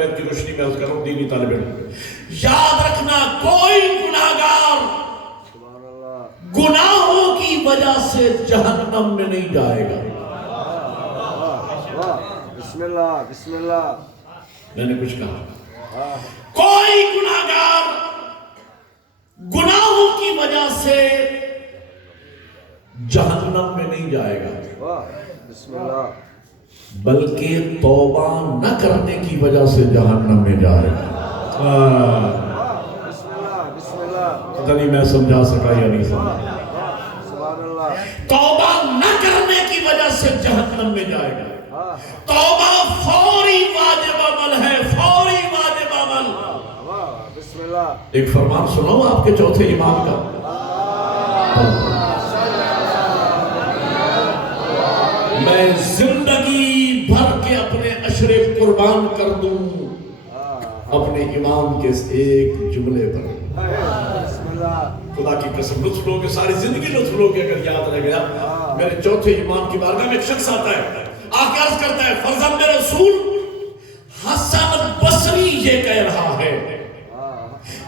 کی روشنی میں عرض کروں دینی طالب علم، یاد رکھنا کوئی گناہگار گناہوں کی وجہ سے جہنم میں نہیں جائے گا۔ بسم اللہ بسم اللہ۔ میں نے کچھ کہا، کوئی گناہگار گناہوں کی وجہ سے جہنم میں نہیں جائے گا، بسم اللہ، بلکہ توبہ نہ کرنے کی وجہ سے جہنم میں جائے گا۔ بسم اللہ بسم اللہ، پتہ نہیں میں سمجھا سکا یا نہیں سمجھا۔ سبحان اللہ۔ توبہ نہ کرنے کی وجہ سے جہنم میں جائے گا۔ توبہ فوری واجب عمل ہے، فوری واجب عمل۔ بسم اللہ۔ ایک فرمان سناؤ آپ کے چوتھے امام کا، میں زندگی بھر کے اپنے عشرے قربان کر دوں اپنے امام کے اس ایک جملے پر۔ بسم اللہ۔ خدا کی قسم لطف لو گے، ساری زندگی لطف لو گے اگر یاد رہ گیا۔ میرے چوتھے امام کی بارگاہ میں ایک شخص آتا ہے، آکے عرض کرتا ہے، فرزند رسول حسن بصری یہ کہہ رہا ہے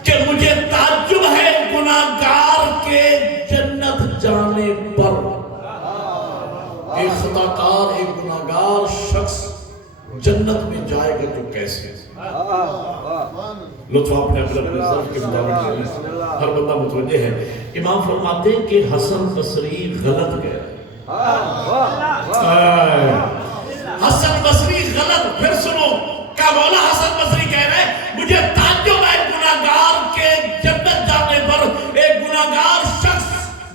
کہ مجھے تعجب ہے گناہگار کے جنت جانے پر۔ ایک خطاکار، ایک گناہگار شخص جنت میں جائے گا تو کیسے؟ لطف آپ نے اپنے ظرف کے مطابق ہر بندہ متوجہ ہے۔ امام فرماتے ہیں کہ حسن بصری غلط کہہ رہا ہے۔ حسن بصری غلط، پھر سنو کیا بولا؟ حسن بصری کہہ رہے ہیں مجھے تعجب ہے گناہگار کے جنت جانے پر، ایک گناہگار شخص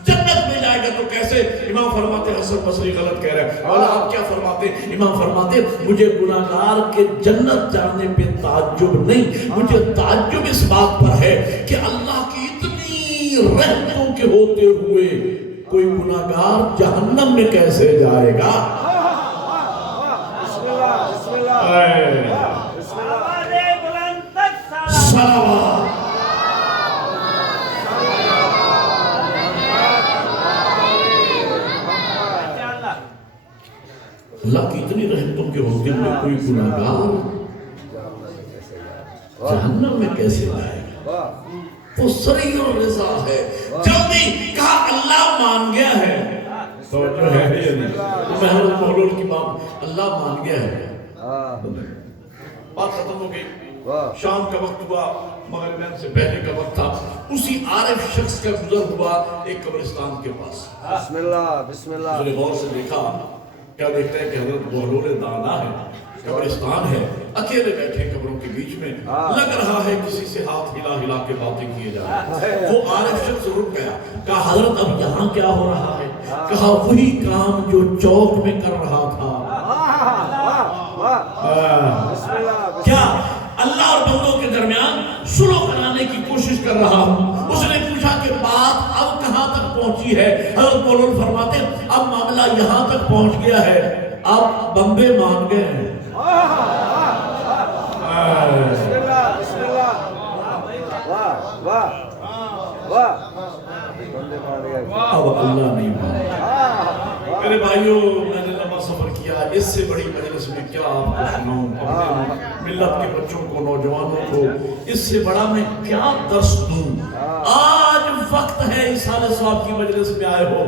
جنت میں جائے گا تو کیسے؟ امام فرماتے ہیں حسن بصری غلط کہہ رہے ہیں۔ مولا آپ کیا فرماتے ہیں؟ امام فرماتے ہیں مجھے گناہگار کے جنت جانے پہ تعجب نہیں، مجھے تعجب اس بات پر ہے کہ اللہ کی اتنی رحمتوں کے ہوتے ہوئے کوئی گناہگار جہنم میں کیسے جائے گا؟ بسم اللہ بسم اللہ۔ بسم اللہ۔ صلوات۔ اللہ کی اتنی رحمتوں کے ہوتے ہوئے کوئی گناہگار جہنم میں کیسے جائے گا؟ وہ سریع اور رضا ہے۔ جب بھی کہا اللہ مان گیا ہے تو جو ہے محمد مولود کی بات، اللہ مان گیا ہے، بات ختم ہو گئی۔ شام کا وقت ہوا، مغربین سے پہلے کا وقت تھا، اسی عارف شخص کا گزر ہوا ایک قبرستان کے پاس۔ بسم اللہ بسم اللہ۔ میں نے غور سے دیکھا، کیا دیکھتے ہیں کہ حضرت بہلول دانا ہے، قبرستان ہے، اکیلے بیٹھے قبروں کے بیچ میں، لگ رہا ہے کسی سے ہاتھ ہلا ہلا کے باتیں کیے جا رہے ہیں۔ وہ عارف شخص رک گیا، کہا حضرت اب یہاں کیا ہو رہا ہے؟ کہا وہی کام جو چوک میں کر رہا تھا۔ کیا اللہ اور بندوں کے درمیان سلو کرانے کی کوشش کر رہا ہوں۔ اس نے پوچھا کہ بات اب کہاں تک پہنچی ہے؟ حضرت مولود فرماتے ہیں اب معاملہ یہاں تک پہنچ گیا ہے، اب بندے مان گئے ہیں۔ بسم اللہ بسم اللہ۔ واہ واہ واہ، بندے مان گئے۔ اب اللہ نہیں مانا۔ میرے بھائیوں، میں نے لمبا سفر کیا، اس سے بڑی مجلس میں کیا آپ کو سناؤں، اپنے ملت کے بچوں کو، نوجوانوں کو اس سے بڑا میں کیا درس دوں۔ آج وقت ہے اسحاق صاحب کی مجلس میں آئے ہو،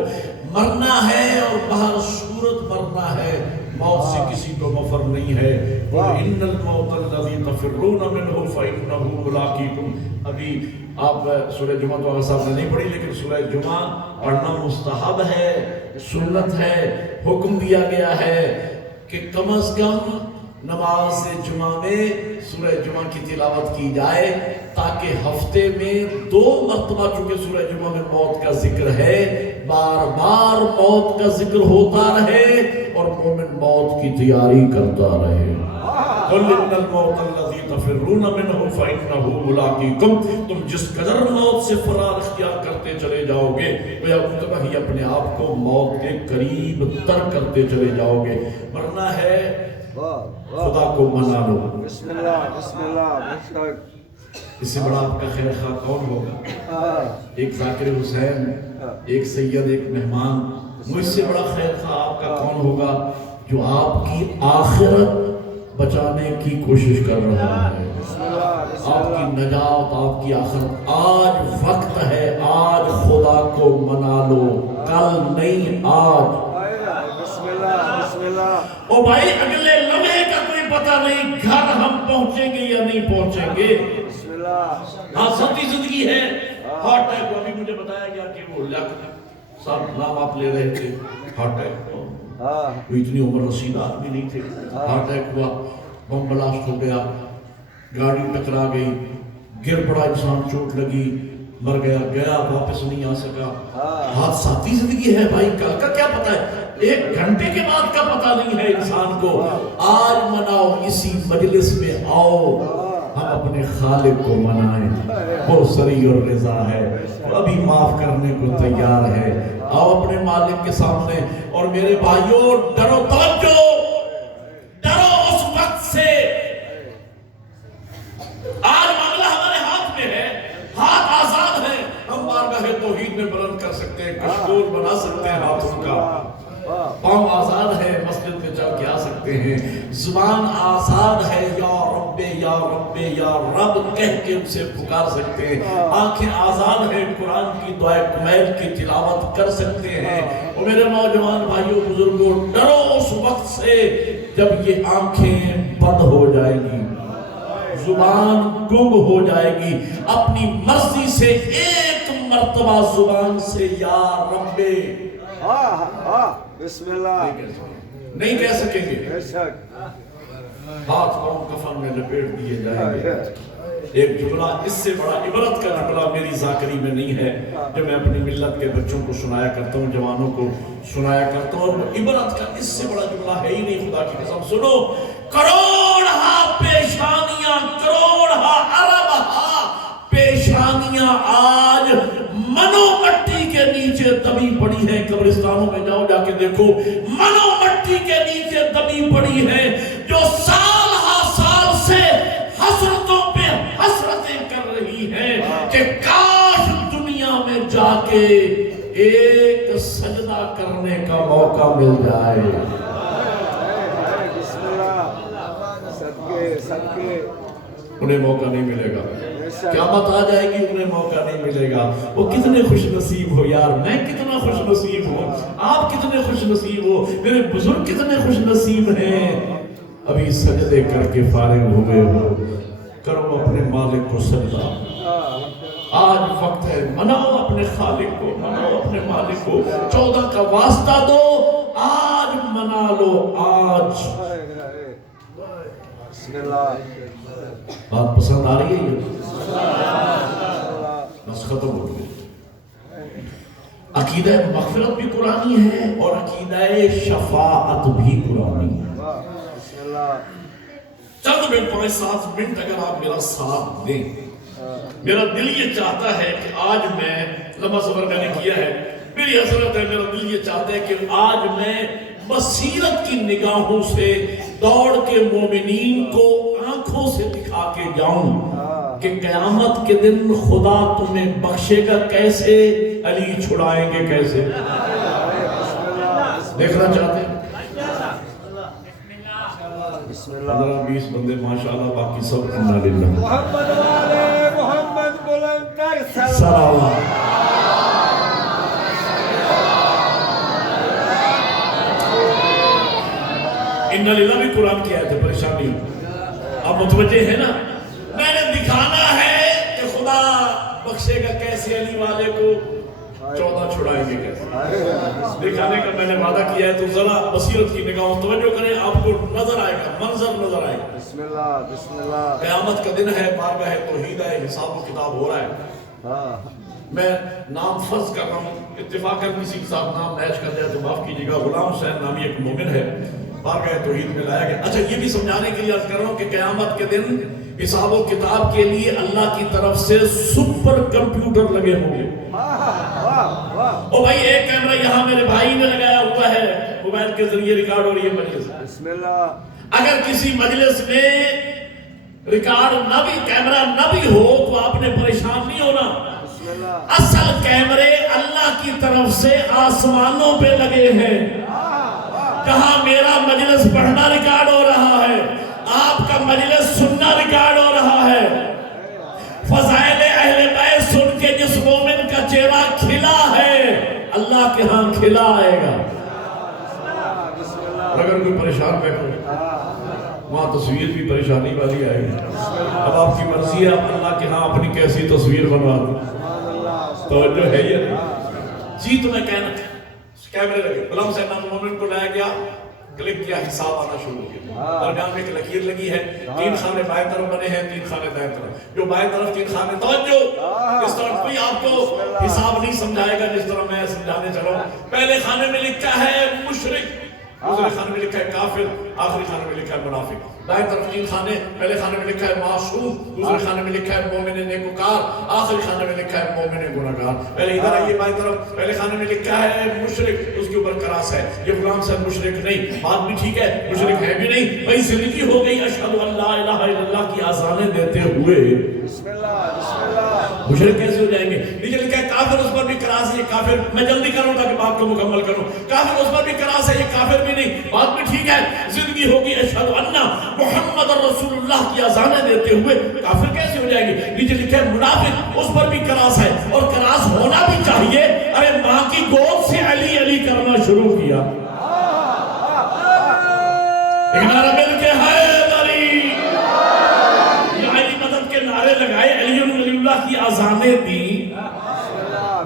مرنا ہے اور بہر صورت مرنا ہے، موت سے کسی کو مفر نہیں ہے۔ وَإِنَّ الْمَوْتَ الَّذِي تَفِرُّونَ مِنْهُ فَإِنَّهُ مُلَاقِيكُمْ۔ ابھی آپ سورہ جمعہ تو صاحب نے نہیں پڑھی، لیکن سورہ جمعہ پڑھنا مستحب ہے، سنت ہے، حکم دیا گیا ہے کہ کم از کم نماز جمعہ میں سورہ جمعہ کی تلاوت کی جائے، تاکہ ہفتے میں 2 مرتبہ، چونکہ سورہ جمعہ میں موت کا ذکر ہے، بار بار موت کا ذکر ہوتا رہے اور مومن موت کی تیاری کرتا رہے۔ قُلْ إِنَّ الْمَوْتَ الَّذِي تَفِرُّونَ مِنْهُ فَإِنَّهُ مُلَاقِيكُمْ۔ تم جس قدر موت سے فرار اختیار کرتے چلے جاؤ گے، گویا اتنا ہی اپنے آپ کو موت کے قریب تر کرتے چلے جاؤ گے۔ مرنا ہے، خدا کو منا لو۔ بسم اللہ بسم اللہ۔ اس سے بڑا آپ کا خیر خواہ کون ہوگا؟ ایک ذاکر حسین، ایک سید، ایک مہمان، مجھ سے بڑا خیر خواہ آپ کا کون ہوگا جو آپ کی آخرت بچانے کی کوشش کر رہا ہے. بسم اللہ بسم آپ اللہ کی نجات، آپ کی آخرت. آج وقت ہے، آج خدا کو منا لو، کل نہیں آج. بسم اللہ بسم اللہ او بھائی اگلے لمحے کا کوئی پتہ نہیں گھر ہم پہنچیں گے یا نہیں پہنچیں گے. بسم اللہ ہاں سچی زندگی ہے. ہارٹ اٹیک کو ابھی مجھے بتایا گیا کہ وہ صاحب نام آپ لے رہے تھے، ہارٹ اٹیک. ہاں وہ اتنی عمر رسید آدمی نہیں تھے، ہارٹ اٹیک ہوا، بم بلاسٹ ہو گیا، گاڑی ٹکرا گئی، گر پڑا انسان، چوٹ لگی، مر گیا، گیا واپس نہیں آ سکا. حادثاتی زندگی ہے بھائی، کل کا کیا پتا ہے، ایک گھنٹے کے بعد کا پتہ نہیں ہے انسان کو. آج مناؤ، اسی مجلس میں آؤ، ہم اپنے خالق کو منائیں. وہ سری اور رضا ہے، وہ ابھی معاف کرنے کو تیار ہے. آؤ اپنے مالک کے سامنے. اور میرے بھائیوں ڈرو، توجہ، ڈرو اس وقت سے. آج معاملہ ہمارے ہاتھ میں ہے، ہاتھ آزاد ہے. ہم بارگاہ توحید میں بلند کر سکتے ہیں، کشکول بنا سکتے ہیں ہاتھوں کا. پاؤں آزاد ہے، مسجد میں چل کے آ سکتے ہیں. زبان آزاد ہے، یا رب یا رب یا رب کہہ کے اسے پکار سکتے ہیں. آنکھیں آزاد ہیں، قرآن کی دعائے کمیل کی تلاوت کر سکتے ہیں. اور میرے نوجوان بھائیوں بزرگوں، ڈرو اس وقت سے جب یہ آنکھیں بند ہو جائیں گی، زبان گم ہو جائے گی. اپنی مرضی سے ایک مرتبہ زبان سے یا رب بسم اللہ نہیں کہہ سکیں گے. بے شک ہاتھ پاؤں کفن میں لپیٹ دیے جائیں گے. ایک جملہ اس سے بڑا عبرت کا جملہ میری ذاکری میں نہیں ہے، جو میں اپنی ملت کے بچوں کو سنایا کرتا ہوں، جوانوں کو سنایا کرتا ہوں. اور عبرت کا اس سے بڑا جملہ ہے ہی نہیں، خدا کی قسم. سنو، کروڑہا پیشانیاں، کروڑہا اربہا پیشانیاں آج منو مٹی کے نیچے دبی پڑی ہے. قبرستانوں میں جاؤ، جا کے دیکھو، منو مٹی کے نیچے دبی پڑی ہے، جو سال ہا سال سے حسرتوں پہ حسرتیں کر رہی ہے کہ کاش دنیا میں جا کے ایک سجدہ کرنے کا موقع مل جائے. بسم اللہ صدقے صدقے. انہیں موقع نہیں ملے گا. قیامت آ جائے گی، انہیں موقع نہیں ملے گا. وہ کتنے خوش نصیب ہو یار، میں کتنا خوش نصیب ہوں، آپ کتنے خوش نصیب ہو، میرے بزرگ کتنے خوش نصیب ہیں. ابھی سجدے کر کے فارغ ہوئے ہو، کرو اپنے مالک کو سجدہ. آج وقت ہے، مناؤ اپنے خالق کو، مناؤ اپنے مالک کو. 14 کا واسطہ دو، آج منا لو. آج بسم اللہ بات پسند آ رہی ہے؟ بس ختم ہو گئی. عقیدہ مغفرت بھی قرآنی ہے اور عقیدہ شفاعت بھی قرآنی ہے. بسم اللہ چند منٹ 5-7 منٹ اگر آپ میرا ساتھ دیں. میرا دل یہ چاہتا ہے کہ آج میں لمبا سفر میں نے کیا ہے، میری حسرت ہے، میرا دل یہ چاہتا ہے کہ آج میں بصیرت کی نگاہوں سے دوڑ کے مومنین کو آنکھوں سے دکھا کے جاؤں کہ قیامت کے دن خدا تمہیں بخشے گا کیسے، علی چھڑائیں گے کیسے. دیکھنا چاہتے ہیں؟ بسم اللہ 15-20 بندے ماشاءاللہ، باقی سب انا للہ. محمد والے محمد بلند کر سلام. انَّ لِلَّهِ بھی قرآن کی آیت ہے. پریشانی آپ متوجہ ہیں نا؟ میں نے دکھانا ہے کہ خدا بخشے گا کیسے، علی والے کو 14 چھڑائیں گے کیسے. دکھانے کا میں نے وعدہ کیا ہے. تو ذرا بصیرت کی نگاہوں توجہ کریں، آپ کو نظر آئے گا، منظر نظر آئے گا. بسم اللہ بسم اللہ. قیامت کا دن ہے، بارگاہ توحید ہے، حساب و کتاب ہو رہا ہے. میں نام فرض کر رہا ہوں، اتفاقاً کسی کے ساتھ نام میچ کر جائے تو معاف کیجیے گا. غلام حسین نامی ایک مومن ہے، بارگاہ توحید میں لایا گیا. اچھا، یہ بھی سمجھانے کے لیے عرض کر رہا ہوں کہ قیامت کے دن حساب و کتاب کے لیے اللہ کی طرف سے سپر کمپیوٹر لگے ہوں گے. او بھائی، ایک کیمرہ یہاں میرے بھائی نے لگایا ہوا ہے، موبائل کے ذریعے ریکارڈ ہو رہی ہے مجلس. بسم اللہ. اگر کسی مجلس میں ریکارڈ نہ بھی، کیمرہ نہ بھی ہو تو آپ نے پریشان نہیں ہونا. بسم اللہ. اصل کیمرے اللہ کی طرف سے آسمانوں پہ لگے ہیں. جہاں میرا مجلس پڑھنا ریکارڈ ہو رہا ہے، آپ کا مجلس سننا ریکارڈ ہو رہا ہے. فضائل اہل بیت سن کے جس مومن کا چہرہ کھلا ہے اللہ کے ہاں کھلا آئے گا. اگر کوئی پریشان بیٹھو وہاں تصویر بھی پریشانی والی آئے گی. اب آپ کی مرضی ہے آپ اللہ کے ہاں اپنی کیسی تصویر بنوا دیں. توجہ ہے یہ جی. تو میں کہنا کیمرے لگے غلام صاحب مومن کو لایا گیا, کلک کیا, حساب آنا شروع ہو گیا. درمیان میں ایک لکیر لگی ہے, 3 خانے بائیں طرف بنے ہیں, 3 خانے دائیں طرف. جو بائیں طرف 3 خانے, توجہ اس طرح کوئی آپ کو حساب نہیں سمجھائے گا جس طرح میں سمجھانے چلا ہوں. پہلے خانے میں لکھا ہے مشرک, دوسرے خانے میں لکھا ہے کافر, آخری خانے میں لکھا ہے منافق. دائیں طرف 3 خانے, پہلے خانے میں لکھا ہے معصوم, دوسرے خانے میں لکھا ہے مومن نیکوکار, آخری خانے میں لکھا ہے مومن گنہگار. پہلے ادھر آئیے بائیں طرف, پہلے خانے میں لکھا ہے مشرک, اس کے اوپر کراس ہے. یہ غلام صاحب مشرک نہیں, بات بھی ٹھیک ہے, مشرک ہے بھی نہیں, بھائی زندگی ہو گئی اشہد ان لا الہ الا اللہ کی آذانیں دیتے ہوئے بسم اللہ مشرک کیسے ہو جائیں گے. نیچے لکھا ہے کافر, اس پر بھی کراس ہے, یہ کافر. میں جلدی کروں تاکہ بات کو مکمل کروں. کافر, اس پر بھی کراس ہے, یہ کافر بھی نہیں, بات بھی ٹھیک ہے. زندگی ہوگی اشہد ان محمد رسول اللہ کی اذانیں دیتے ہوئے کافر کیسے ہو جائیں گے. نیچے لکھا ہے منافق, اس پر بھی کراس ہے, اور کراس ہونا بھی چاہیے. ارے ماں کی گود سے علی علی کرنا شروع کیا. ایک نعرہ مل کے حیدری, علی مدد کے نعرے لگائے, علی اللہ کی آزانیں دی.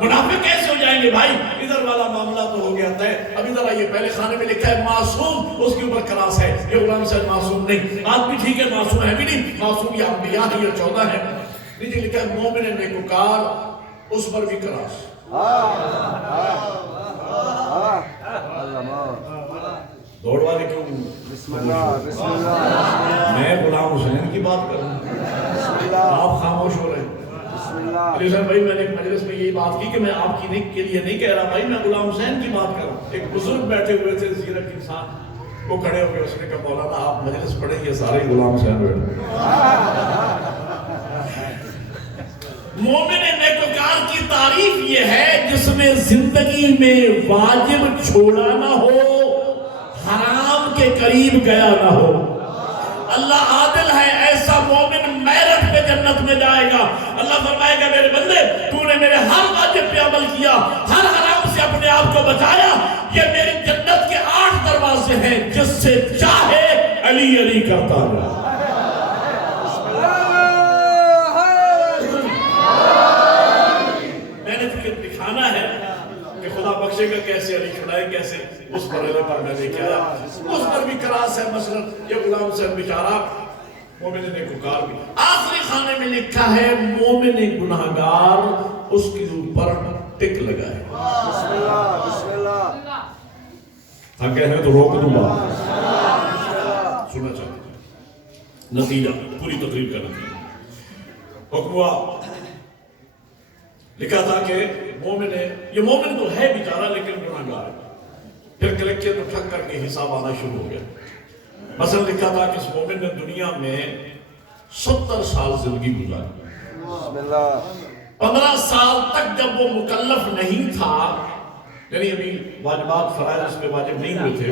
منافق کیسے ہو جائیں گے بھائی. ادھر والا معاملہ تو ہو گیا طے. اب ادھر آئیے, پہلے خانے میں لکھا ہے معصوم, اس کے اوپر کراس ہے. یہ غلام صاحب معصوم نہیں, بات بھی ٹھیک ہے, معصوم ہے بھی نہیں, معصوم یہ انبیاء ہے, یہ 14 ہے. نیچے لکھا ہے مومن نیکوکار, اس پر بھی کراس. دوڑ والے کیوں؟ بسم اللہ بسم اللہ. میں غلام حسین کی بات کر رہا ہوں, آپ خاموش ہو رہے ہیں. علی صاحب بھائی میں نے ایک مجلس میں یہی بات کی کہ میں آپ کی کے لیے نہیں کہہ رہا بھائی, میں غلام حسین کی بات کر رہا ہوں. ایک بزرگ بیٹھے ہوئے تھے زیرک انسان, وہ کھڑے ہو گئے, اس نے کہا مولانا آپ مجلس پڑھیں گے, سارے غلام حسین بیٹھے. مومن نیکوکار کی تعریف یہ ہے جس نے زندگی میں واجب چھوڑا نہ ہو, حرام کے قریب گیا نہ ہو. اللہ عادل ہے, ایسا مومن میرٹ میں جنت میں جائے گا. اللہ فرمائے گا میرے بندے تو نے میرے ہر واجب پہ عمل کیا, ہر حرام سے اپنے آپ کو بچایا, یہ میری جنت کے 8 دروازے ہیں, جس سے چاہے علی علی کرتا رہا. میں نے تمہیں دکھانا ہے کہ خدا بخشے گا کیسے علی چھڑائے, کیسے اس مرحلے پر میں نے کیا. اس پر بھی کراس ہے. مثلا یہ غلام صاحب بیچارہ مومن نیکوکار بھی. آخری خانے میں لکھا ہے مومن گناہگار, اس کے اوپر ٹک لگا ہے. بسم اللہ بسم اللہ. ہاں کہہ رہے تو روک دوں بات, سننا چاہتے ہیں. نتیجہ پوری تقریب کا نتیجہ حکم ہوا, لکھا تھا کہ مومن ہے, یہ مومن تو ہے بیچارہ لیکن گناہگار ہے. پھر کلک کیا تو ٹھک کر کے حساب آنا شروع ہو گیا. مثلا لکھا تھا کہ اس مومن نے دنیا میں 70 سال زندگی گزاری. بسم اللہ. 15 سال تک جب وہ مکلف نہیں تھا, یعنی ابھی واجبات فرائض اس پہ واجب نہیں ہوئے تھے,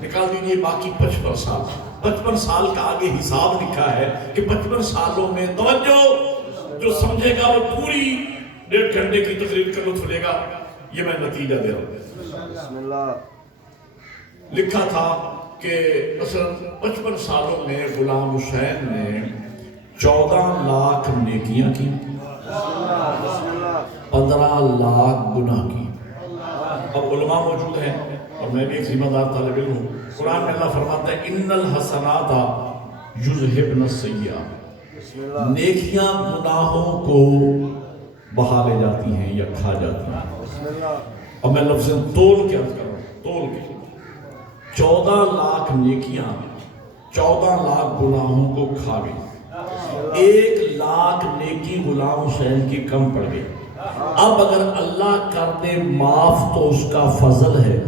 نکال دیجیے باقی 55 سال. 55 سال کا آگے حساب لکھا ہے کہ 55 سالوں میں, توجہ جو سمجھے گا وہ پوری 1.5 گھنٹے کی تقریر کا لطف لے گا. یہ میں نتیجہ دے رہا ہوں. بسم اللہ. لکھا تھا کہ مثلا 55 سالوں میں غلام حسین نے 14 لاکھ نیکیاں کی, 15 لاکھ گناہ کی. اب علماء موجود ہیں اور میں بھی ایک ذمہ دار طالب علم ہوں. قرآن میں اللہ فرماتا ہے ان الحسنات یذہبن السیئات, نیکیاں گناہوں کو بہا لے جاتی ہیں یا کھا جاتی ہیں. اب میں لفظ تول کے عرض کر رہا ہوں, تول کے 14 لاکھ نیکیاں 14 لاکھ گناہوں کو کھا گئی. 1 لاکھ نیکی غلام حسین کی کم پڑ گئی. اب اگر اللہ کر دے معاف تو اس کا فضل ہے,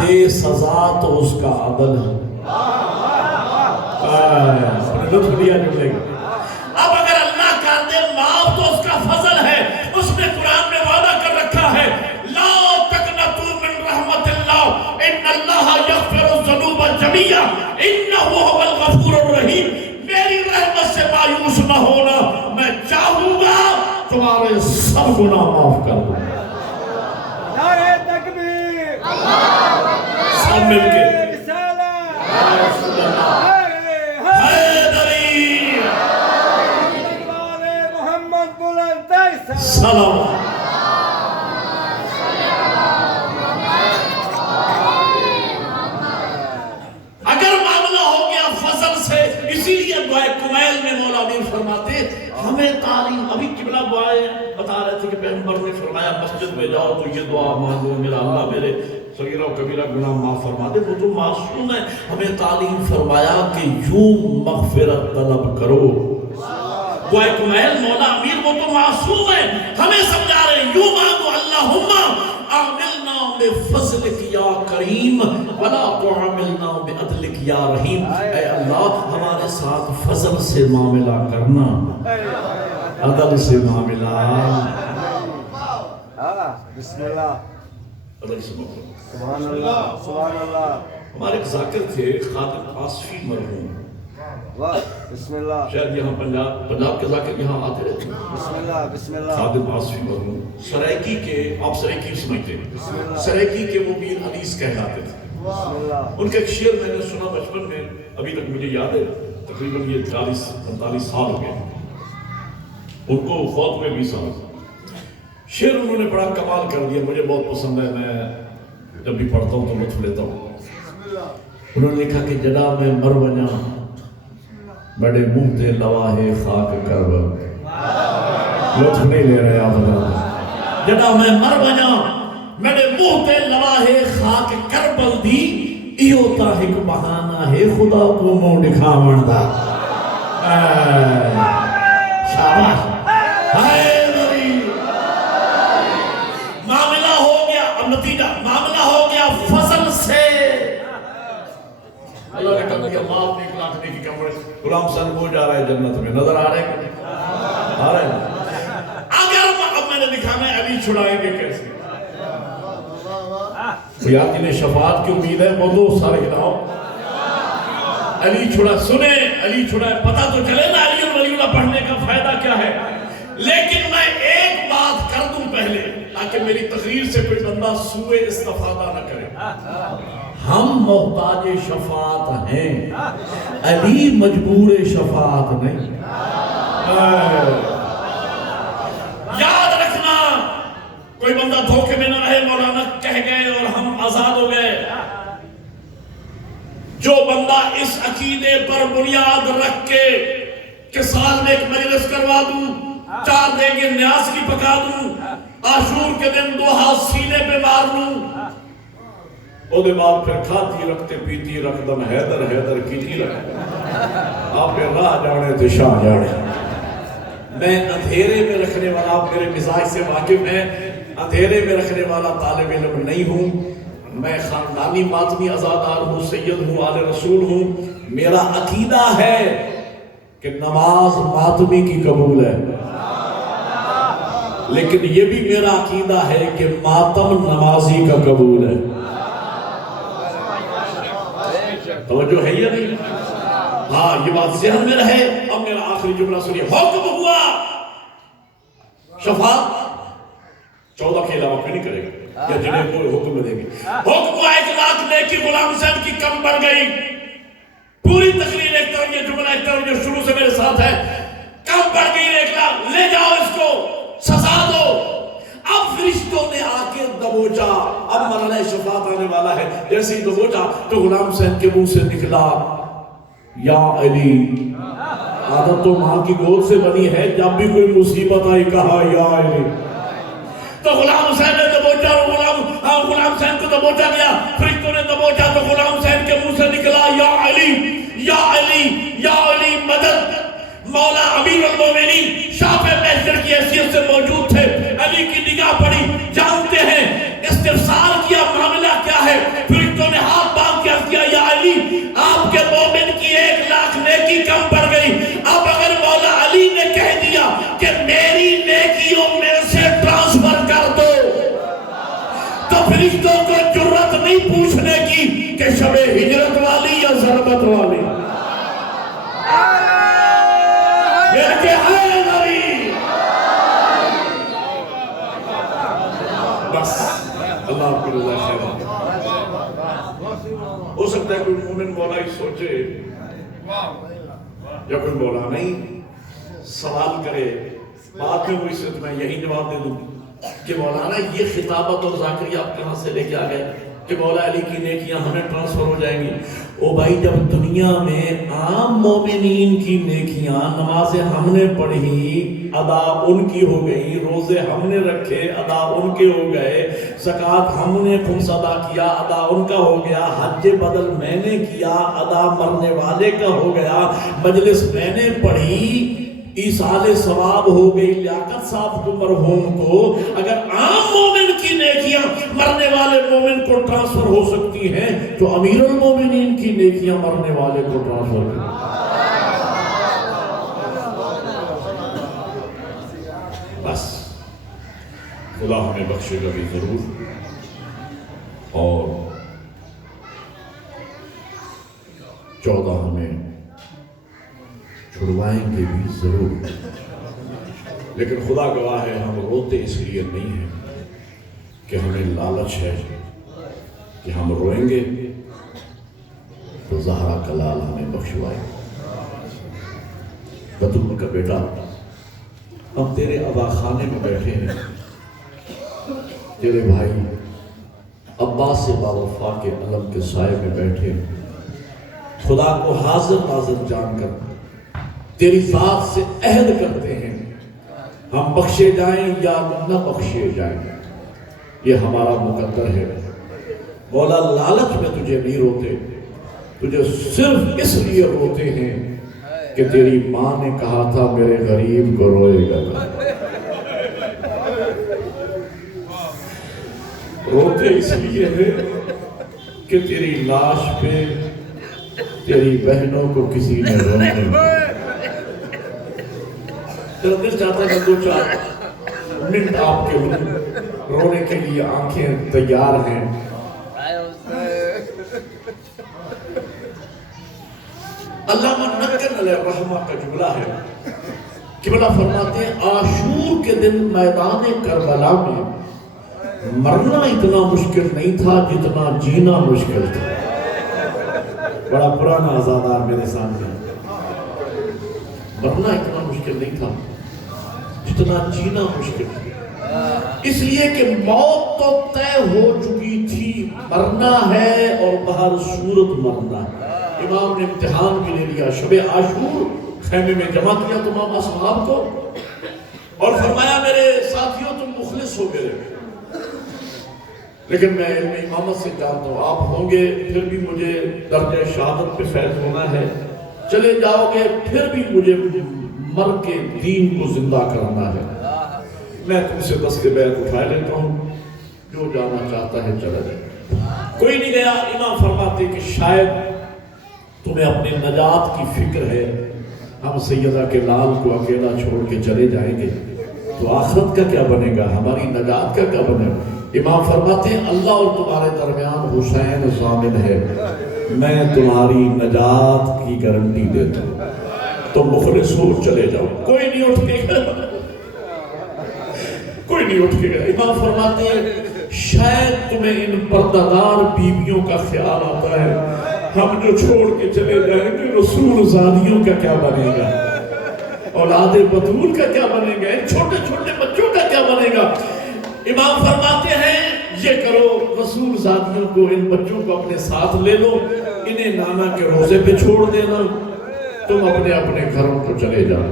دے سزا تو اس کا عدل ہے. لطف لیا جملے گا. اب اگر اللہ کر دے معاف تو اس کا فضل ہے. اس نے قرآن میں وعدہ کر رکھا ہے لا تقنطوا من رحمت اللہ ان اللہ یغفر الذنوب جميعا انہ هو مایوس نہ ہونا، میں چاہوں گا تمہارے سب گناہ معاف کر دوں۔ نعرہ تکبیر، سب مل کے محمد بلند سلام۔ اگر معاملہ ہو گیا فضل سے، اسی لیے دعائے کمیل میں مولا امیر فرماتے ہمیں تعلیم، ابھی قبلہ دعائیں بتا رہے تھے کہ پیغمبر نے فرمایا مسجد میں جاؤ تو یہ دعا مانگو، میرا اللہ میرے صغیرہ و کبیرہ گناہ معاف فرما دے، وہ تو معصوم ہے۔ ہمیں تعلیم فرمایا کہ یوں مغفرت طلب کرو۔ دعائے کمیل مولا امیر وہ تو معصوم ہے، ہمیں سمجھا رہے ہیں یوں مانگو، اللہم اعملنا بفضلک یا کریم ولا تعاملنا بعدلک یا رحیم۔ اے اللہ ہمارے ساتھ فضل سے معاملہ کرنا، عدل سے معاملہ۔ بسم اللہ، عدل سے معاملہ۔ سبحان اللہ، سبحان اللہ۔ ہمارے ایک ذاکر تھے خادم آصفی مرحوم، واہ، بسم اللہ، شاید یہاں پنجاب کے ذاکر یہاں آتے رہتے ہیں۔ بسم اللہ، بسم اللہ۔ خادم آصفی مرحوم سرائکی کے، آپ سرائکی سمجھتے ہیں، سرائکی کے وہ میر حدیث کہلاتے تھے۔ بسم اللہ۔ ان کا ایک شعر میں نے سنا بچپن میں، ابھی تک مجھے یاد ہے، تقریباً یہ 40-45 سال ہو گئے ان کو فوت ہوئے 20 سال۔ شعر انہوں نے بڑا کمال کر دیا، مجھے بہت پسند ہے، میں جب بھی پڑھتا ہوں تو لطف لیتا ہوں۔ انہوں نے لکھا کہ جدا میں مر ونیا بڑے منہ تے لواہے خاک کرب، لطف نہیں لے رہے آپ بتا، جدا میں مر ونیا بڑے منہ تے لواہے خاک کربل دی، ایو تا ایک بہانہ ہے خدا کو منہ دکھاون دا۔ شاباش، ہائے میری معاملہ ہو گیا، اب نتیجہ معاملہ ہو گیا فضل سے۔ اللہ نے کہا کہ اللہ اپنے 1 لاکھ نیکی کم پڑے، غلام صاحب وہ جا رہا ہے جنت میں، نظر آ رہے ہیں؟ آ رہے ہیں؟ اگر اب میں نے لکھا میں علی چھڑائیں گے کیسے؟ یار جنہیں شفاعت کی امید ہے وہ دو سارے ہلاؤ۔ علی چھڑا سنے، علی چھڑا پتہ تو چلے نا علی ولی اللہ پڑھنے کا فائدہ کیا ہے، لیکن میں ایک بات کر دوں پہلے تاکہ میری تقریر سے کوئی بندہ سوء استفادہ نہ کرے۔ ہم محتاج شفاعت ہیں، علی مجبور شفاعت نہیں۔ یاد رکھنا، کوئی بندہ دھوکے میں نہ رہے، مولانا کہہ گئے اور ہم آزاد ہو گئے۔ جو بندہ اس عقیدے پر بنیاد رکھ کے کہ سال میں ایک مجلس کروا دوں، 4 دیگیں نیاز کی پکا دوں، عاشور کے دن 2 ہاتھ سینے پہ مار لوں، او دے بعد پھر کھاتی رکھتے پیتی رکھ دم حیدر حیدر کیتی رکھ، آپ پہ راہ جانے تے شاہ جانے۔ میں اندھیرے میں رکھنے والا، آپ میرے مزاج سے واقف ہیں، اندھیرے میں رکھنے والا طالب علم نہیں ہوں، میں خاندانی ماتمی عزادار ہوں، سید ہوں، آل رسول ہوں۔ میرا عقیدہ ہے کہ نماز ماتمی کی قبول ہے، لیکن یہ بھی میرا عقیدہ ہے کہ ماتم نمازی کا قبول ہے۔ توجہ ہے یا نہیں؟ ہاں یہ بات ذہن میں رہے۔ اب میرا آخری جملہ سنیے، حکم ہوا شفاعت 14 کے علاوہ کوئی نہیں کرے گا، یا جنہیں کوئی حکم دے گی۔ حکم ہوا 1 لاکھ نیکی غلام حسین کی کم پڑ گئی۔ پوری تقریر ایک طرف یہ جملہ ایک طرف جو شروع سے میرے ساتھ ہے، کم پڑ گئی 1 لاکھ، لے جاؤ اس کو سزا دو۔ اب فرشتوں نے آ کے دبوچا، اب مرحلہ شفاعت آنے والا ہے، جیسے ہی دبوچا تو غلام حسین کے منہ سے نکلا یا علی۔ عادت تو ماں کی گود سے بنی ہے، جب بھی کوئی مصیبت آئی کہا یا علی۔ تو غلام حسین نے دبوچا، غلام حسین کو دبوچا گیا، فرشتوں نے دبوچا تو غلام حسین کے منہ سے نکلا یا علی یا علی یا علی مدد۔ مولا امیر المومنین شاف محشر کی حیثیت سے موجود تھے، علی کی نگاہ پڑی، جانتے ہیں استفسار کیا معاملہ کیا ہے۔ فرشتوں نے ہاتھ باندھ کے عرض کیا یا علی، آپ کے مومن کی 1 لاکھ نیکی کم پڑ گئی، اب اگر مولا علی نے کہہ دیا کہ میری نیکیوں میں سے ٹرانسفر کر دو، تو فرشتوں کو جرت نہیں پوچھنے کی کہ شب ہجرت والی یا ضربت والی۔ جزاک اللہ خیر۔ ہو سکتا ہے کوئی مومن مولائی سوچے یا کوئی مولانا ہی سوال کرے، بعد میں وہ اس وقت میں یہی جواب دے دوں کہ مولانا یہ خطابت اور ذاکری آپ کہاں سے لے کے آ گئے کہ مولا علی کی نیکیاں ہمیں ٹرانسفر ہو جائیں گی؟ او بھائی، جب دنیا میں عام مومنین کی نیکیاں، نمازیں ہم نے پڑھی ادا ان کی ہو گئی، روزے ہم نے رکھے ادا ان کے ہو گئے، زکوٰۃ ہم نے خمس ادا کیا ادا ان کا ہو گیا، حج بدل میں نے کیا ادا مرنے والے کا ہو گیا، مجلس میں نے پڑھی ایصال ثواب ہو گئی لیاقت صاحب کو مرحوم کو، اگر عام مومن کی نیکیاں مرنے والے مومن کو ٹرانسفر ہو سکتی ہیں تو امیر المومنین کی نیکیاں مرنے والے کو ٹرانسفر ہو سکتی ہیں۔ بس خدا ہمیں بخشے گا بھی ضرور، اور 14 ہمیں چھڑوائیں گے بھی ضرور، لیکن خدا گواہ ہے ہم روتے اس لیے نہیں ہیں کہ ہمیں لالچ ہے کہ ہم روئیں گے تو زہرا کا لال ہمیں بخشوائے۔ بطول کا بیٹا، ہم تیرے عبا خانے میں بیٹھے ہیں، تیرے بھائی عباس باوفا کے علم کے سائے میں بیٹھے ہیں، خدا کو حاضر ناظر جان کر تیری ذات سے عہد کرتے ہیں ہم بخشے جائیں یا نہ بخشے جائیں، یہ ہمارا مقدر ہے۔ مولا لالچ میں تجھے نہیں روتے، تجھے صرف اس لیے روتے ہیں کہ تیری ماں نے کہا تھا میرے غریب کو روئے گا۔ روتے اس لیے ہے کہ تیری لاش پہ تیری بہنوں کو کسی نے رونے دل چاہتا ہے کہ 2-4 منٹ آپ کے رونے کے لیے آنکھیں تیار ہیں۔ علامہ نقل علیہ الرحمہ کا جملہ ہے، قبلہ فرماتے ہیں عاشور کے دن میدان کربلا میں مرنا اتنا مشکل نہیں تھا جتنا جینا مشکل تھا۔ بڑا پرانا آزادار میرے سامنے، مرنا اتنا مشکل نہیں تھا جتنا جینا مشکل تھا، اس لیے کہ موت تو طے ہو چکی تھی، مرنا ہے اور بہر صورت مرنا ہے۔ امام نے امتحان بھی لے لیا، شب عاشور خیمے میں جمع کیا تمام اصحاب کو اور فرمایا میرے ساتھیوں تم مخلص ہو گئے، لیکن میں علم امامت سے جانتا ہوں آپ ہوں گے پھر بھی مجھے درجہ شہادت پہ فیض ہونا ہے، چلے جاؤ گے پھر بھی مجھے مر کے دین کو زندہ کرنا ہے، میں تم سے دست بیعت اٹھا لیتا ہوں، جو جانا چاہتا ہے چلا جائے۔ کوئی نہیں گیا۔ امام فرماتے کہ شاید تمہیں اپنی نجات کی فکر ہے، ہم سیدہ کے لال کو اکیلا چھوڑ کے چلے جائیں گے تو آخرت کا کیا بنے گا، ہماری نجات کا کیا بنے گا؟ امام فرماتے ہیں اللہ اور تمہارے درمیان حسین ضامن ہے، میں تمہاری نجات کی گارنٹی دیتا ہوں، تم مخلص ہو چلے جاؤ۔ کوئی نہیں اٹھ کے گیا، کوئی نہیں اٹھ کے گیا۔ امام فرماتے ہیں شاید تمہیں ان پردہ بیویوں کا خیال آتا ہے، ہم جو چھوڑ کے چلے جائیں گے رسول زادیوں کا کیا بنے گا، اولاد بطول کا کیا بنے گا، ان چھوٹے چھوٹے بچوں کا کیا بنے گا۔ امام فرماتے ہیں یہ کرو، رسول زادیوں کو ان بچوں کو اپنے ساتھ لے لو، انہیں نانا کے روزے پہ چھوڑ دینا، تم اپنے اپنے گھروں کو چلے جاؤ۔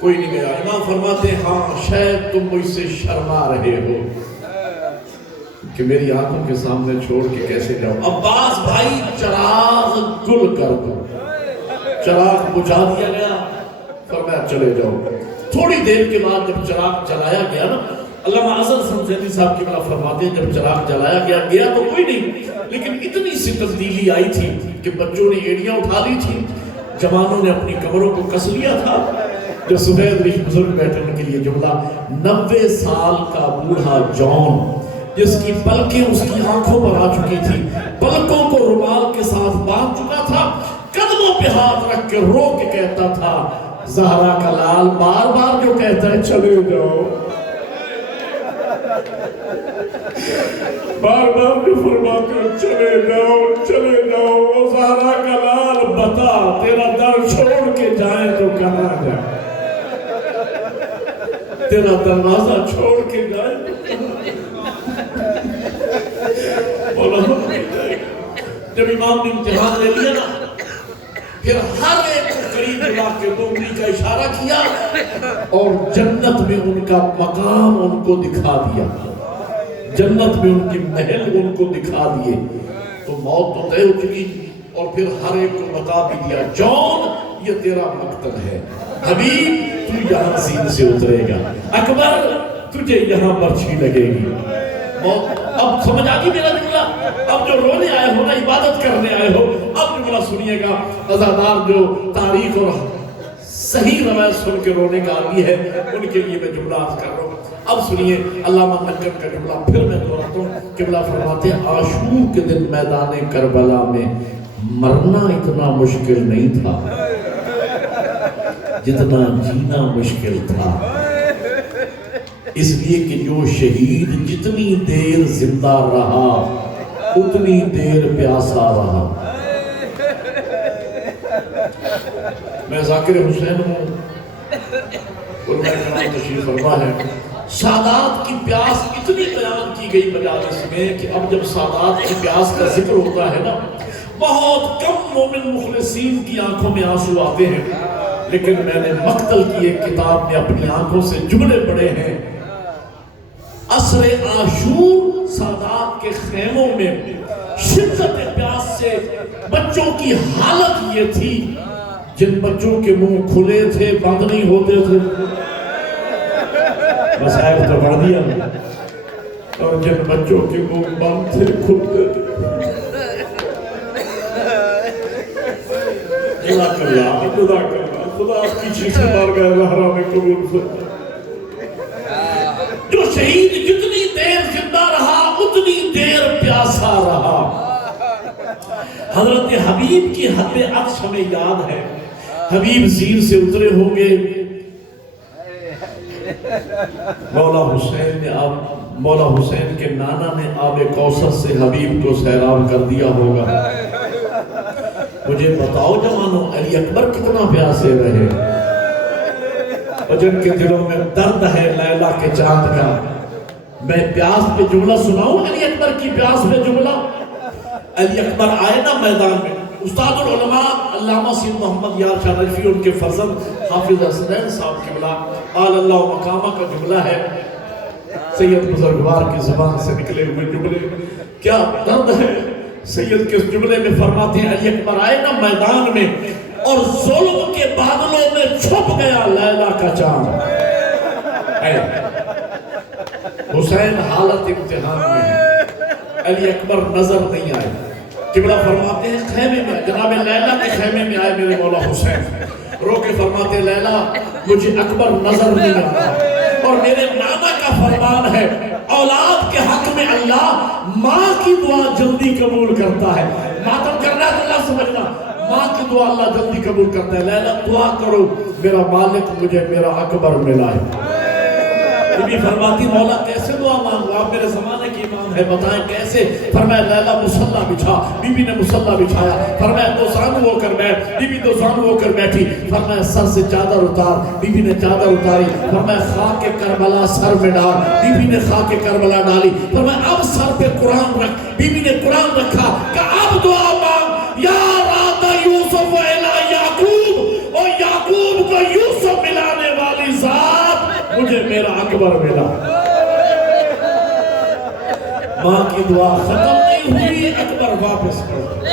کوئی نہیں گیا۔ امام فرماتے ہیں ہاں شاید تم مجھ سے شرما رہے ہو کہ میری آنکھوں کے سامنے چھوڑ کے کیسے جاؤ۔ عباس بھائی چراغ گل کر دو، چراغ بجھا دیا گیا، فرمایا چلے جاؤ۔ تھوڑی دیر کے بعد جب چراغ جلایا گیا نا، علامہ اظہر سنجیدی صاحب کی بلا فرماتے ہیں جب چراغ جلایا گیا تو کوئی نہیں، لیکن اتنی سی تبدیلی آئی تھی کہ بچوں نے ایڑیاں اٹھا لی تھی، جوانوں نے اپنی کمروں کو کس لیا تھا۔ جو سفید ریش بزرگ بیٹھے ان کے لیے جملہ، 90 سال کا بوڑھا جون جس کی پلکیں اس کی آنکھوں پر آ چکی تھی، پلکوں کو رومال کے ساتھ باندھ چکا تھا، قدموں پہ ہاتھ رکھ کے رو کے کہتا تھا زہرا کا لال بار بار جو کہتا ہے چلے جاؤ، بار بار بھی فرماتے ہو چلے جاؤ وہ زہرا کا لال بتا تیرا در چھوڑ کے جائیں تو کہاں جائیں، تیرا دروازہ چھوڑ کے جائیں جب امام نے امتحان لے لیا نا پھر ہر ایک کو قریب بلا کے انگلی کا اشارہ کیا اور جنت میں ان کا مقام ان کو دکھا دیا، جنت میں ان کی محل ان کو دکھا دیے، تو موت تو طے ہو چکی اور پھر ہر ایک کو بتا بھی دیا جون یہ تیرا مقتل ہے، حبیب تو یہاں زین سے اترے گا، اکبر تجھے یہاں برچھی لگے گی۔ اب سمجھ آگی میرا جملہ؟ اب جو رونے آئے ہو نا عبادت کرنے آئے ہو، اب جملہ سنیے گا، عزادار جو تاریخ اور صحیح روایت سن کے رونے کا عادی ہے ان کے لیے میں جملہ عرض کر رہا ہوں۔ اب سنیے علامہ نجم کا جملہ پھر میں دہراتا ہوں، قبلہ فرماتے ہیں عاشور کے دن میدان کربلا میں مرنا اتنا مشکل نہیں تھا جتنا جینا مشکل تھا، اس لیے کہ جو شہید جتنی دیر زندہ رہا اتنی دیر پیاسا رہا۔ میں ذاکر حسین ہوں، علماء کرام تشریف فرما ہے، سادات کی پیاس اتنی بیان کی گئی مجالس میں کہ اب جب سادات کی پیاس کا ذکر ہوتا ہے نا بہت کم مومن مخلصین کی آنکھوں میں آنسو آتے ہیں، لیکن میں نے مقتل کی ایک کتاب میں اپنی آنکھوں سے جملے پڑھے ہیں، عصر عاشور سادات کے خیموں میں شدت پیاس سے بچوں کی حالت یہ تھی، جن بچوں کے منہ کھلے تھے بند نہیں ہوتے تھے، مسائل تو پڑھ دیا، اور جن بچوں کے منہ بند تھے کھلتے تھے۔ جزاک اللہ، جزاک اللہ، خدا آپ کی چیزیں بارگاہ زہرا میں قبول فرمائے۔ جو شہید جتنی دیر زندہ رہا اتنی دیر پیاسا رہا۔ حضرت حبیب کی حد عطش ہمیں یاد ہے، حبیب زین سے اترے ہوں گے، مولا حسین کے نانا نے آب کوثر سے حبیب کو سیراب کر دیا ہوگا۔ مجھے بتاؤ جوانوں علی اکبر کتنا پیاسے رہے، اور جن کے دلوں میں درد ہے لیلا کے چاند کا۔ میں پیاس پہ جملہ سناؤں علی اکبر کی پیاس پہ جملہ؟ علی اکبر آئے نا میدان میں، استاد العلماء علامہ سید محمد یار شاہ نجفی ان کے فرزند حافظ حسنین صاحب کی بلا آل اللہ مقامہ کا جملہ ہے، سید بزرگوار کی زبان سے نکلے ہوئے جملے، کیا درد ہے سید کے اس جملے میں فرماتے ہیں علی اکبر آئے نا میدان میں اور ظلم کے بادلوں میں چھپ گیا لیلا کا چاند۔ حسین حالت امتحان میں ہے، علی اکبر نظر نہیں آئے، قبلہ فرماتے ہیں خیمے میں، جناب لیلا کے خیمے میں آئے میرے مولا حسین، رو کے فرماتے ہیں لیلا مجھے اکبر نظر نہیں آتا، اور میرے نانا کا فرمان ہے اولاد کے حق میں اللہ ماں کی دعا جلدی قبول کرتا ہے، ماتم کرنا ہے تو اللہ سمجھنا، ماں کی دعا اللہ جلدی قبول کرتا ہے، لیلا دعا کرو میرا مالک مجھے میرا اکبر ملائے۔ بی بی فرماتی مولا کیسے دعا مانگو، آپ میرے زمانے کی امام ہے بتائیں کیسے؟ فرمایا لیلا مصلی بچھا، بی بی نے مصلی بچھایا، فرمایا دو زانو ہو کر بیٹھ، بی بی دو زانو ہو کر بیٹھی، فرمایا سر سے چادر اتار، بی بی نے چادر اتاری، فرمایا خاک کربلا سر میں ڈال، بی بی نے خاک کربلا ڈالی، فرمایا اب سر پہ قرآن رکھ، بی بی نے قرآن رکھا کہ اب دعا مانگ، یا رات یوسف الی یعقوب، اور یعقوب کو یوسف ملانے والی ذات مجھے میرا اکبر ملا۔ ماں کی دعا ختم نہیں ہوئی، اکبر واپس پڑھ۔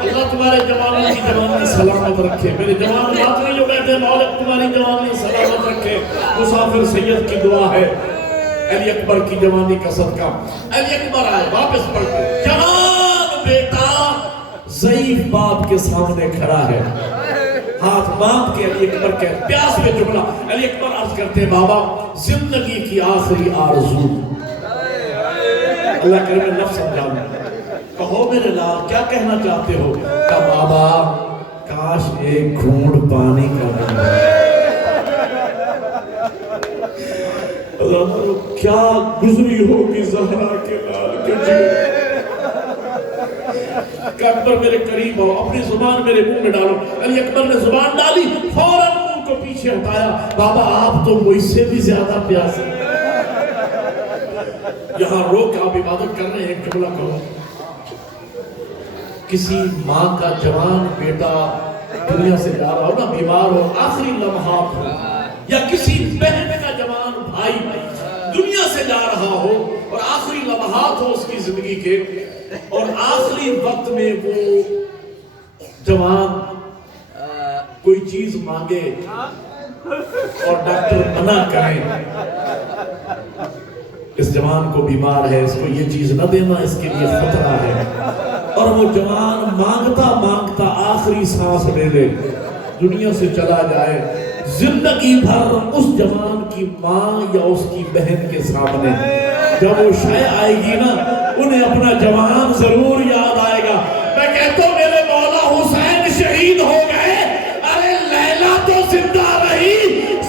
اللہ تمہارے جوانوں کی جوانی سلامت رکھے، میرے جوان بات نہیں جو بیٹھے مالک تمہاری جوانی سلامت رکھے، مسافر سید کی دعا ہے، علی اکبر کی جوانی کا صدقہ۔ علی اکبر آئے واپس پڑھ کے، جوان بیٹا ضعیف باپ کے سامنے کھڑا ہے، ہاتھ باندھ کے علی اکبر کہتے پیاس پہ جملہ، علی اکبر عرض کرتے ہیں بابا زندگی کی آخری آرزو، اللہ کرے میں لفظ سمجھاؤں، کہو میرے لال کیا کہنا چاہتے ہو؟ کہ بابا کاش ایک گھونٹ پانی کا مل ازادارو کیا گزری ہوگی زہرا کے لال کے جگر کہ اکبر میرے قریب ہو، اپنی زبان میرے منہ میں ڈالو. علی اکبر نے زبان ڈالی، فوراً منہ کو پیچھے ہٹایا. بابا آپ تو مجھ سے بھی زیادہ پیاس ہے. یہاں رو کے آپ عبادت کر رہے ہیں. ایک جملہ کہو، کسی ماں کا جوان بیٹا دنیا سے جا رہا ہو نا، بیمار ہو، آخری لمحات ہو، یا کسی بہن کا جوان بھائی دنیا سے جا رہا ہو اور آخری لمحات ہو اس کی زندگی کے، اور آخری وقت میں وہ جوان کوئی چیز مانگے اور ڈاکٹر منع کریں، اس جوان کو بیمار ہے، اس کو یہ چیز نہ دینا، اس کے لیے خطرہ ہے، اور وہ جوان مانگتا مانگتا آخری سانس لے لے، دنیا سے چلا جائے، زندگی بھر اس جوان کی ماں یا اس کی بہن کے سامنے جب وہ شے آئے گی نا، انہیں اپنا جوان ضرور یاد آئے گا. میں کہتا ہوں میرے مولا حسین شہید ہو گئے، ارے لیلا تو زندہ رہی.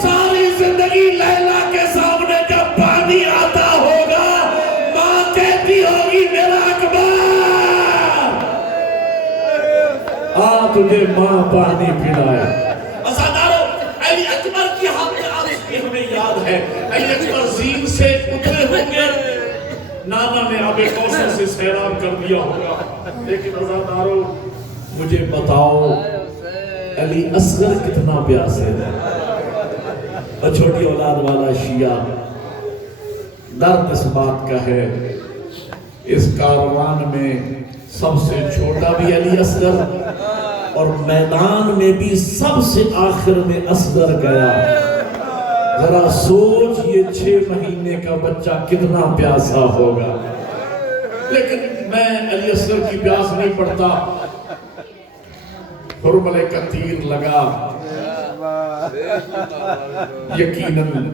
ساری زندگی لیلا کے سامنے جب پانی آتا ہوگا، ماں کہتی ہوگی میرا اکبر آ تجھے ماں پانی پلائے. علی اکبر کی حالت ہمیں یاد ہے. علی اکبر زین سے اترے ہوں گے، نانا نے آب کوثر سے سیراب کر دیا ہوگا، لیکن عزادارو مجھے بتاؤ علی اصغر کتنا پیاسے ہے. اور چھوٹی اولاد والا شیعہ درد اس بات کا ہے، اس کاروان میں سب سے چھوٹا بھی علی اصغر، اور میدان میں بھی سب سے آخر میں اصغر گیا. ذرا سوچ یہ 6 مہینے کا بچہ کتنا پیاسا ہوگا. لیکن میں علی اصغر کی پیاس نہیں پڑتا. حرملے کا تیر لگا، یقیناً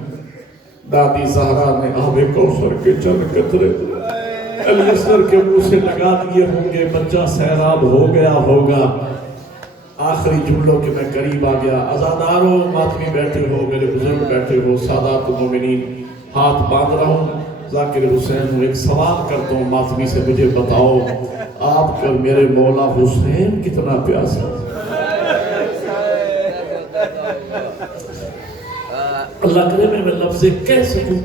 دادی زہرا نے آب کوثر کے چند قطرے علی اصغر کے منہ سے لگا دیے ہوں گے، بچہ سیراب ہو گیا ہوگا. آخری جملوں کے میں قریب آ گیا. عزادارو ماتمی بیٹھے ہو، میرے بزرگ بیٹھے ہو، سادات المومنین، ہاتھ باندھ رہا ہوں. ذاکر حسین ہوں، ایک سوال کرتا ہوں ماتمی سے، مجھے بتاؤ آپ کا میرے مولا حسین کتنا پیاسا ہے؟ اللہ کرے میں لفظ کہہ سکوں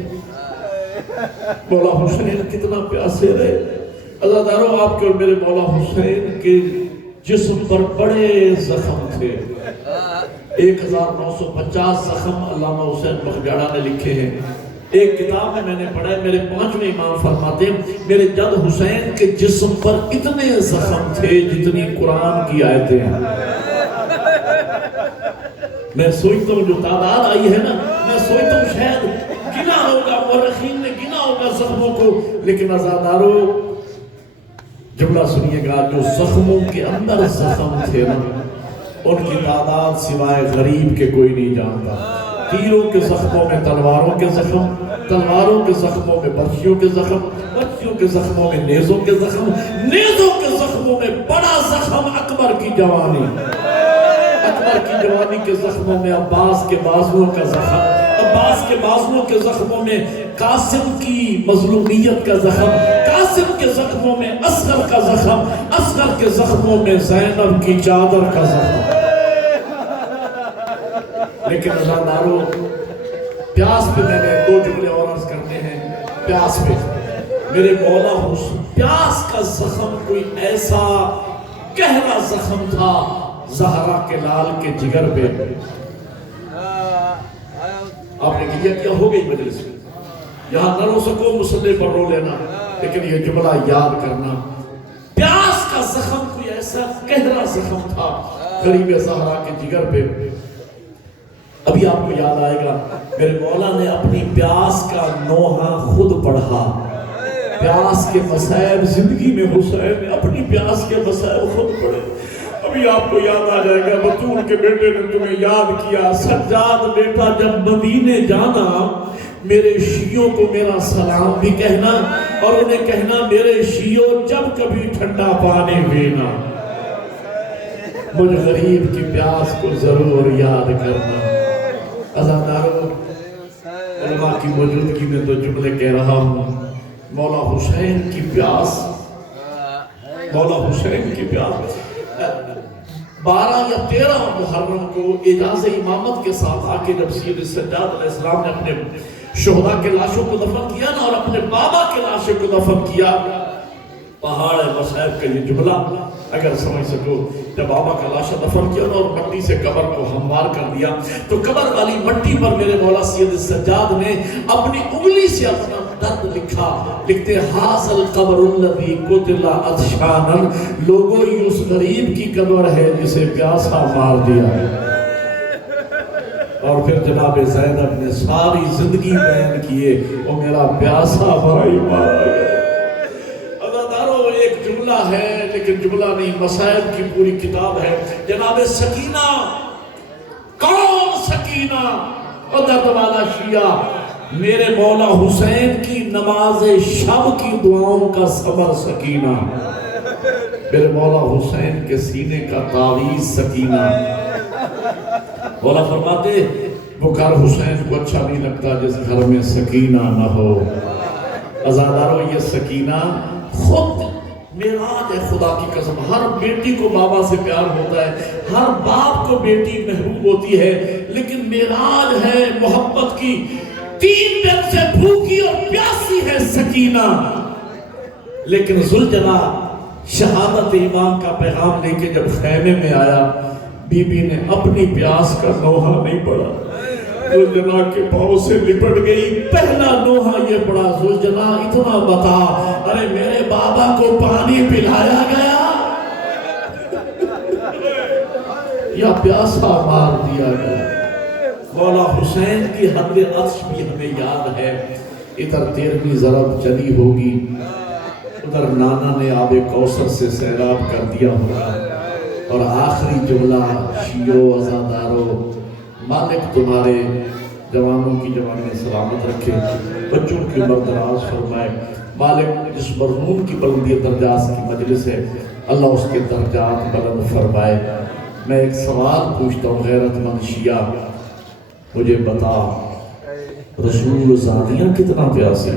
مولا حسین کتنا پیاسے رہے. عزادارو آپ کے اور میرے مولا حسین کے جسم پر بڑے زخم تھے. 1950 زخم علامہ حسین بختیارا نے لکھے ہیں. ایک کتاب میں نے پڑھا ہے، میرے 5ویں امام فرماتے ہیں میرے جد حسین کے جسم پر اتنے زخم تھے جتنی قرآن کی آیتیں ہیں. میں سوچتا ہوں جو تعداد آئی ہے نا، میں سوچتا ہوں شاید گنا ہوگا، مورخین نے گنا ہوگا زخموں کو. لیکن عزادارو جملہ سنیے گا، جو زخموں کے اندر زخم تھے نا، ان کی تعداد سوائے غریب کے کوئی نہیں جانتا. تیروں کے زخموں میں تلواروں کے زخم، تلواروں کے زخموں میں برچیوں کے زخم، برچیوں کے زخموں میں نیزوں کے زخم، نیزوں کے زخموں میں بڑا زخم اکبر کی جوانی، اکبر کی جوانی کے زخموں میں عباس کے بازوؤں کا زخم، عباس کے بازوؤں کے زخموں میں قاسم کی مظلومیت کا زخم، قاسم کے زخموں میں اصغر کا زخم، اصغر کے زخموں میں زینب کی چادر کا زخم. لیکن عزادارو پیاس پہ میں نے 2 جملے اور عرض کرنے ہیں. پیاس پہ میرے مولا حسین، پیاس کا زخم کوئی ایسا گہرا زخم تھا زہرا کے لال کے جگر پہ. آپ نے کیا ہو گئی مجلس میں، یہاں نہ رو سکو مصلی پر رو لینا، لیکن یہ جملہ یاد کرنا. پیاس کا زخم کوئی ایسا گہرا زخم تھا غریب زہرا کے جگر پہ. ابھی آپ کو یاد آئے گا میرے مولا نے اپنی پیاس کا نوحہ خود پڑھا. پیاس کے مسائب زندگی میں حسین نے اپنی پیاس کے مسائب خود پڑھے. ابھی آپ کو یاد آ جائے گا بطول کے بیٹے نے تمہیں یاد کیا، سجاد بیٹا جب مدینے جانا میرے شیعوں کو میرا سلام بھی کہنا، اور انہیں کہنا میرے شیعوں جب کبھی ٹھنڈا پانی پینا مجھ غریب کی پیاس کو ضرور یاد کرنا. عزادارو علماء کی موجودگی میں دو جملے کہہ رہا ہوں. مولا حسین کی پیاس، مولا حسین کی پیاس. 12 یا 13 محرم کو اعجاز امامت کے ساتھ آ کے جب سید سجاد علیہ السلام نے اپنے شہداء کے لاشوں کو دفن کیا نا، اور اپنے بابا کے لاشوں کو دفن کیا، پہاڑ مصائب کا یہ جملہ اگر سمجھ سکو، جب بابا کا لاشا دفن کیا نا اور مٹی سے قبر کو ہموار کر دیا، تو قبر والی مٹی پر میرے مولا سید سجاد نے اپنی انگلی سے اپنا درد لکھا. لکھتے حاصل قبر الذی قتل عطشانا، لوگوں یہ اس غریب کی قبر ہے جسے پیاسا مار دیا ہے. اور پھر جناب زینب نے ساری زندگی بیان کیے، وہ میرا پیاسا بھائی مارا گیا. ایک جملہ ہے لیکن جملہ نہیں، مسائل کی پوری کتاب ہے. جناب سکینہ، کون سکینہ؟ عدد والا شیعہ، میرے مولا حسین کی نماز شب کی دعاؤں کا صبر سکینہ، میرے مولا حسین کے سینے کا تعویذ سکینہ. مولا فرماتے وہ گھر حسین کو اچھا نہیں لگتا جس گھر میں سکینہ نہ ہو. عزادارو یہ سکینہ خود معراج ہے. خدا کی قسم، ہر بیٹی کو بابا سے پیار ہوتا ہے، ہر باپ کو بیٹی محبوب ہوتی ہے، لیکن معراج ہے محبت کی. 3 دن سے بھوکی اور پیاسی ہے سکینہ. لیکن ذوالجنا شہادت امام کا پیغام لے کے جب خیمے میں آیا، بی بی نے اپنی پیاس کا نوحہ نہیں پڑا، ذوالجنا کے پاؤں سے لپٹ گئی. پہلا نوحہ یہ پڑا، ذوالجنا اتنا بتا، ارے میرے بابا کو پانی پلایا گیا یا پیاسا مار دیا گیا؟ مولا حسین کی حد عطش بھی ہمیں یاد ہے. ادھر 13ویں ضرب چلی ہوگی، ادھر نانا نے آب کوثر سے سیراب کر دیا ہوگا، اور آخری جملہ شیعو عزادارو، مالک تمہارے جوانوں کی جوانی سلامت رکھے، بچوں کی عمر دراز فرمائے. مالک جس مرحوم کی بلندی درجات کی مجلس ہے، اللہ اس کے درجات بلند فرمائے. میں ایک سوال پوچھتا ہوں غیرت مند شیعہ، مجھے بتا رسول زادیاں کتنا پیاسی؟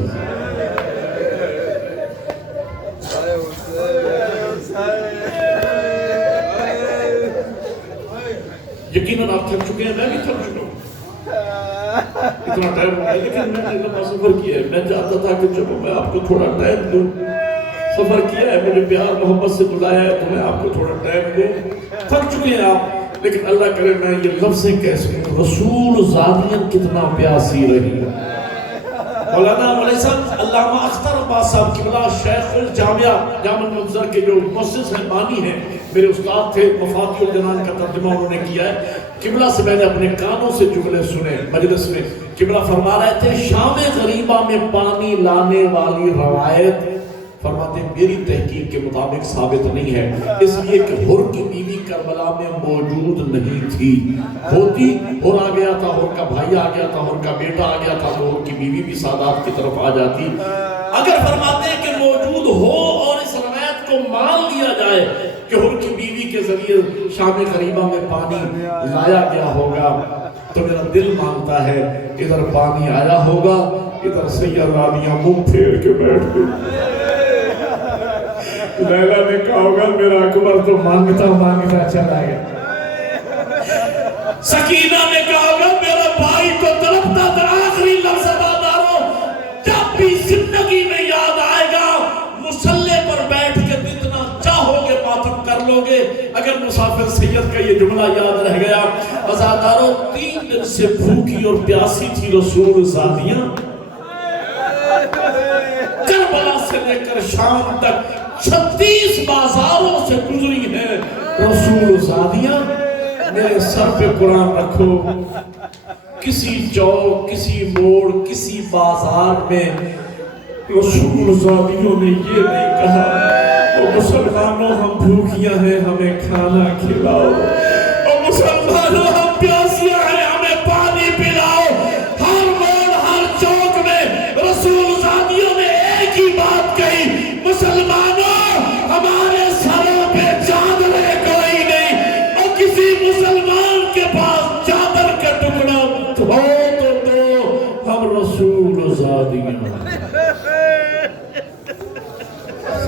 یقیناً آپ تھک چکے ہیں، میں بھی تھک چکا ہوں، اتنا ٹائم ہو گیا، لیکن میں نے لمبا سفر کیا ہے. میں چاہتا تھا کہ چلو میں آپ کو تھوڑا ٹائم دوں. سفر کیا ہے، مجھے پیار محبت سے بلایا ہے، تو میں آپ کو تھوڑا ٹائم دوں. تھک چکے ہیں آپ، لیکن اللہ کرے میں یہ لفظیں کہہ سکوں، رسول زادیاں کتنا پیاسی رہی. مولانا مولوی صاحب علامہ اختر عباس صاحب قبلہ شیخ الجامعہ جامع المنظر کے جو مؤسس ہیں، بانی ہیں، میرے استاد تھے، مفاتیح الجنان کا ترجمہ انہوں نے کیا ہے. قبلہ سے میں نے اپنے کانوں سے جملے سنے مجلس میں. قبلہ فرما رہے تھے شام غریبہ میں پانی لانے والی روایت، فرماتے میری تحقیق کے مطابق ثابت نہیں ہے، اس لیے کہ ہر کی بیوی کربلا میں موجود نہیں تھی. ہوتی ہر آ گیا تھا، ہر کا بھائی آ گیا تھا، ہر کا بیٹا آ گیا تھا، تو ہر کی بیوی بھی سادات کی طرف آ جاتی. اگر فرماتے ہیں کہ موجود ہو اور اس روایت کو مان لیا جائے کہ ہر کی بیوی کے ذریعے شام غریبہ میں پانی لایا گیا ہوگا، تو میرا دل مانتا ہے ادھر پانی آیا ہوگا، ادھر سید رابعہ منہ پھیر کے بیٹھ گئی. لیلا نے کہا ہوگا میرا اکبر تو مانگتا مانگتا چلا گیا. سکینہ نے کہا ہوگا میرا بھائی تو تڑپتا تھا. آخری لفظ عزادارو، جب بھی زندگی میں یاد آئے گا، مصلے پر بیٹھ کے جتنا چاہو گے ماتم کر لو گے. اگر مسافر سید کا یہ جملہ یاد رہ گیا، عزادارو 3 دن سے بھوکی اور پیاسی تھی رسول زادیاں. کربلا سے لے کر شام تک 36 بازاروں سے گزری ہیں رسول زادیاں. میرے سر پہ قرآن رکھو، کسی چوک، کسی موڑ، کسی بازار میں رسول زادیوں نے یہ نہیں کہا او مسلمانوں ہم بھوکیاں ہیں ہمیں کھانا کھلاؤ، او مسلمانوں ہم پیاسیاں ہیں ہمیں پانی پلاؤ. ہر موڑ ہر چوک میں رسول زادیوں نے ایک ہی بات کہی، مسلمانوں ہمارے سروں پہ چادریں کوئی نہیں، اور کسی مسلمان کے پاس چادر کا ٹکڑا ہو تو دو، ہم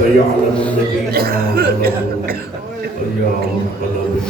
سيعلم الذين ما غلبوا أي منقلب